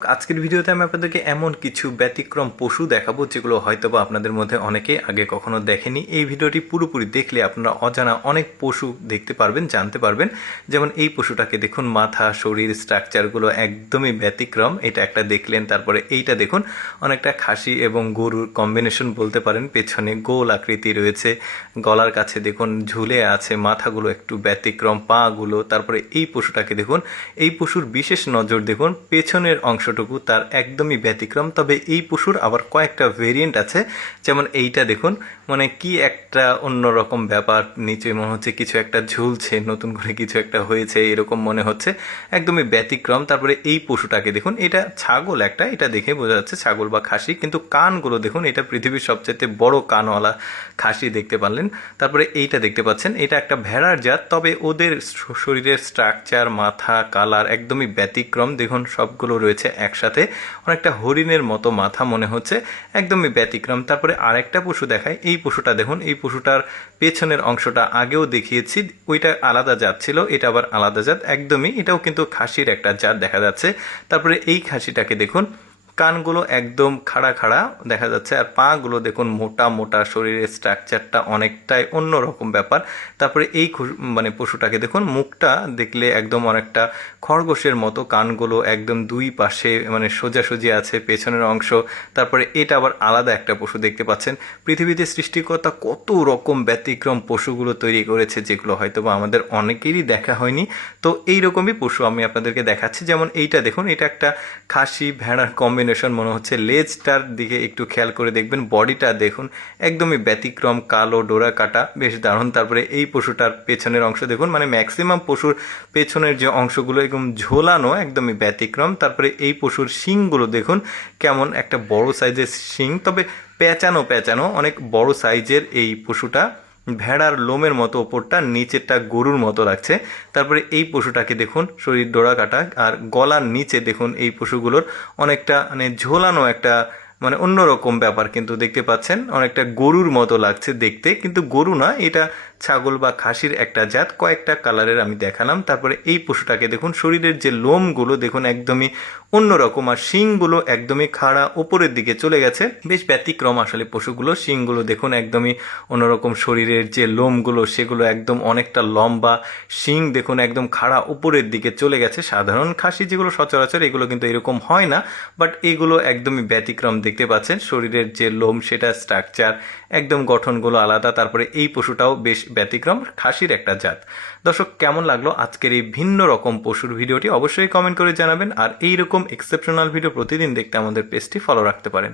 আজকের ভিডিওতে আমি আপনাদেরকে এমন কিছু ব্যতিক্রম পশু দেখাবো যেগুলো হয়তোবা আপনাদের মধ্যে অনেকেই আগে কখনো দেখেনি। এই ভিডিওটি পুরোপুরি দেখলে আপনারা অজানা অনেক পশু দেখতে পারবেন, জানতে পারবেন। যেমন এই পশুটাকে দেখুন, মাথা, শরীর, স্ট্রাকচারগুলো একদমই ব্যতিক্রম। এটা একটা দেখলেন। তারপরে এইটা দেখুন, অনেকটা খাসি এবং গরুর কম্বিনেশন বলতে পারেন। পেছনে গোল আকৃতি রয়েছে, গলার কাছে দেখুন ঝুলে আছে, মাথাগুলো একটু ব্যতিক্রম, পাগুলো। তারপরে এই পশুটাকে দেখুন, এই পশুর বিশেষ নজর দেখুন, পেছনের অংশটুকু তার একদমই ব্যতিক্রম। তবে এই পশুর আবার কয়েকটা ভেরিয়েন্ট আছে। যেমন এইটা দেখুন, মানে কি একটা অন্যরকম ব্যাপার, নিচে মনে হচ্ছে কিছু একটা ঝুলছে, নতুন করে কিছু একটা হয়েছে এরকম মনে হচ্ছে, একদমই ব্যতিক্রম। তারপরে এই পশুটাকে দেখুন, এটা ছাগল একটা, এটা দেখে বোঝা যাচ্ছে ছাগল বা খাসি, কিন্তু কানগুলো দেখুন, এটা পৃথিবীর সবচেয়ে বড় কানওয়ালা খাসি দেখতে পারলেন। তারপরে এইটা দেখতে পাচ্ছেন, এটা একটা ভেড়ার জাত, তবে ওদের শরীরের স্ট্রাকচার, মাথা, কালার একদমই ব্যতিক্রম। দেখুন সবগুলো রয়েছে একসাথে, অনেকটা হরিণের মতো মাথা মনে হচ্ছে, একদমই ব্যতিক্রম। তারপরে আরেকটা পশু দেখায়, এই পশুটা দেখুন, এই পশুটার পেছনের অংশটা আগেও দেখিয়েছি, ওইটা আলাদা জাত ছিল, এটা আবার আলাদা জাত একদমই, এটাও কিন্তু খাসির একটা জাত দেখা যাচ্ছে। তারপরে এই খাসিটাকে দেখুন, কানগুলো একদম খাড়া খাড়া দেখা যাচ্ছে, আর পাগুলো দেখুন মোটা মোটা, শরীরের স্ট্রাকচারটা অনেকটাই অন্যরকম ব্যাপার। তারপরে এই মানে পশুটাকে দেখুন, মুখটা দেখলে একদম অনেকটা খরগোশের মতো, কানগুলো একদম দুই পাশে মানে সোজাসুজি আছে, পেছনের অংশ। তারপরে এটা আবার আলাদা একটা পশু দেখতে পাচ্ছেন। পৃথিবীতে সৃষ্টিকর্তা কত রকম ব্যতিক্রম পশুগুলো তৈরি করেছে, যেগুলো হয়তো বা আমাদের অনেকেরই দেখা হয়নি। তো এইরকমই পশু আমি আপনাদেরকে দেখাচ্ছি। যেমন এইটা দেখুন, এটা একটা খাসি ভেড়ার কম্বিনেশন মনে হচ্ছে। লেজটার দিকে একটু খেয়াল করে দেখবেন, বডিটা দেখুন একদমই ব্যতিক্রম, কালো ডোরা কাটা, বেশ দারুণ। তারপরে এই পশুটার পেছনের অংশ দেখুন, মানে ম্যাক্সিমাম পশুর পেছনের যে অংশগুলো একদম ঝোলানো, একদমই ব্যতিক্রম। তারপরে এই পশুর শিংগুলো দেখুন, কেমন একটা বড় সাইজের শিং, তবে পেঁচানো পেঁচানো, অনেক বড় সাইজের এই পশুটা। ভেড়ার লোমের মতো ওপরটা, নিচেরটা গরুর মতো লাগছে। তারপরে এই পশুটাকে দেখুন, শরীর ডোরা কাটা, আর গলার নিচে দেখুন এই পশুগুলোর অনেকটা মানে ঝোলানো একটা, মানে অন্যরকম ব্যাপার কিন্তু দেখতে পাচ্ছেন, অনেকটা গরুর মতো লাগছে দেখতে, কিন্তু গরু না, এটা ছাগল বা খাসির একটা জাত। কয়েকটা কালারের আমি দেখালাম। তারপরে এই পশুটাকে দেখুন, শরীরের যে লোমগুলো দেখুন একদমই অন্যরকম, আর শিংগুলো একদমই খাড়া ওপরের দিকে চলে গেছে, বেশ ব্যতিক্রম আসলে পশুগুলো। শিংগুলো দেখুন একদমই অন্যরকম, শরীরের যে লোমগুলো সেগুলো একদম অনেকটা লম্বা, শিং দেখুন একদম খাড়া উপরের দিকে চলে গেছে। সাধারণ খাসি যেগুলো সচরাচর, এগুলো কিন্তু এরকম হয় না, বাট এগুলো একদমই ব্যতিক্রম দেখতে পাচ্ছেন। শরীরের যে লোম, সেটা স্ট্রাকচার একদম, গঠনগুলো আলাদা। তারপরে এই পশুটাও বেশ ব্যতিক্রম, খাসির একটা জাত। দর্শক, কেমন লাগলো আজকের এই ভিন্ন রকম পশুর ভিডিওটি অবশ্যই কমেন্ট করে জানাবেন। আর এইরকম এক্সেপশনাল ভিডিও প্রতিদিন দেখতে আমাদের পেজটি ফলো রাখতে পারেন।